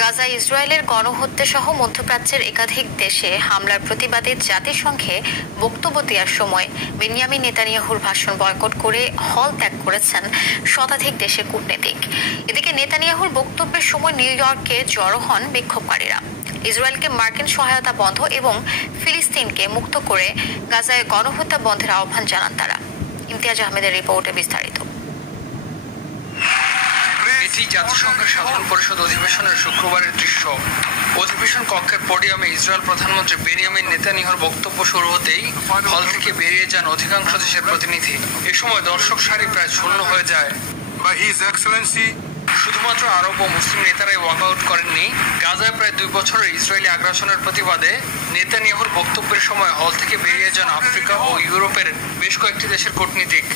গাজায় ইসরায়েলের গণহত্যা সহ মধ্যপ্রাচ্যের একাধিক দেশে হামলার প্রতিবাদে জাতিসংঘে বক্তব্য দেওয়ার সময় বেনিয়ামিন নেতানিয়াহুর ভাষণ বয়কট করে হল ত্যাগ করেছেন শতাধিক দেশের কূটনীতিক। এদিকে নেতানিয়াহুর বক্তব্যের সময় নিউ ইয়র্কে জড়ো হন বিক্ষোভকারীরা। ইসরায়েলকে মার্কিন সহায়তা বন্ধ এবং ফিলিস্তিনকে মুক্ত করে গাজায় গণহত্যা বন্ধের আহ্বান জানান তারা। ইমতিয়াজ আহমেদের রিপোর্টে বিস্তারিত। এটি জাতিসংঘের সাধারণ পরিষদ অধিবেশনের শুক্রবারের দৃশ্য। অধিবেশন কক্ষের পোডিয়ামে ইসরায়েল প্রধানমন্ত্রী বেনিয়ামিন নেতানিয়াহুর বক্তব্য শুরু হতেই হল থেকে বেরিয়ে যান অধিকাংশ দেশের প্রতিনিধি। এ সময় দর্শক সারি প্রায় শূন্য হয়ে যায়। শুধুমাত্র আরব ও মুসলিম নেতারাই ওয়াকআউট করেননি। গাজায় প্রায় 2 বছরের ইসরায়েলি আগ্রাসনের প্রতিবাদে নেতানিয়াহুর বক্তব্যের সময় হল থেকে বেরিয়ে যান আফ্রিকা ও ইউরোপের বেশ কয়েকটি দেশের কূটনীতিক।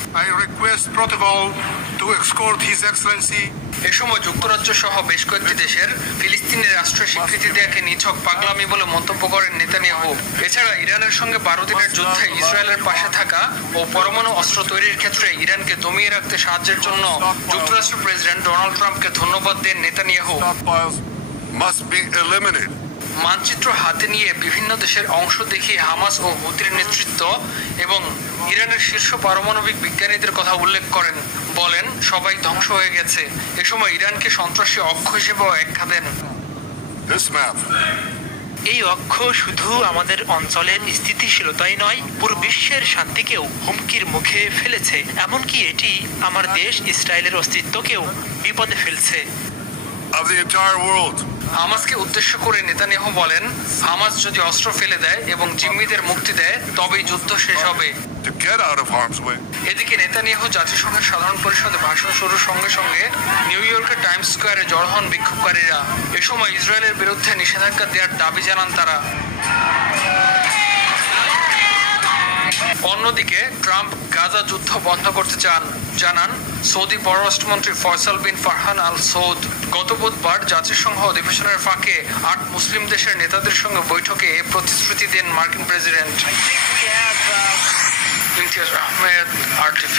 এ সময় যুক্তরাজ্য সহ বেশ কয়েকটি দেশের ফিলিস্তিনের রাষ্ট্রের স্বীকৃতি দেয়াকে নিছক পাগলামি বলে মন্তব্য করেন নেতানিয়াহু। এছাড়া ইরানের সঙ্গে 12 দিনের যুদ্ধে ইসরায়েলের পাশে থাকা ও পরমাণু অস্ত্র তৈরির ক্ষেত্রে ইরানকে দমিয়ে রাখতে সাহায্যের জন্য যুক্তরাষ্ট্রের প্রেসিডেন্ট ডোনাল্ড ট্রাম্পকে ধন্যবাদ দেন নেতানিয়াহু। মানচিত্র হাতে নিয়ে বিভিন্ন দেশের অংশ দেখিয়ে হামাস ও হুতির নেতৃত্ব এবং ইরানের শীর্ষ পারমাণবিক বিজ্ঞানীদের কথা উল্লেখ করেন। বলেন, সবাই ধ্বংস হয়ে গেছে। এ সময় ইরানকে সন্ত্রাসী অক্ষ হিসেবেও আখ্যা দেন। এই অক্ষ শুধু আমাদের অঞ্চলের স্থিতিশীলতাই নয়, পুরো বিশ্বের শান্তিকেও হুমকির মুখে ফেলেছে। এমনকি এটি আমার দেশ ইসরায়েলের অস্তিত্বকেও বিপদে ফেলছে। হামাসকে উদ্দেশ্য করে নেতানিয়াহু বলেন, হামাস যদি অস্ত্র ফেলে দেয় এবং জিম্মিদের মুক্তি দেয় তবেই যুদ্ধ শেষ হবে। এদিকে নেতানিয়াহু জাতিসংঘের সাধারণ পরিষদে ভাষণ শুরুর সঙ্গে সঙ্গে নিউ ইয়র্কের টাইমস স্কোয়ারে জড়ো হন বিক্ষোভকারীরা। এ সময় ইসরায়েলের বিরুদ্ধে নিষেধাজ্ঞা দেওয়ার দাবি জানান তারা। অন্যদিকে ট্রাম্প গাজা যুদ্ধ বন্ধ করতে জানান সৌদি পররাষ্ট্রমন্ত্রী ফয়সাল বিন ফারহান আল সৌদ। গত বুধবার জাতিসংঘ অধিবেশনের ফাঁকে 8 মুসলিম দেশের নেতাদের সঙ্গে বৈঠকে এ প্রতিশ্রুতি দেন মার্কিন প্রেসিডেন্ট। ইমতিয়াজ আহমেদ, RTV।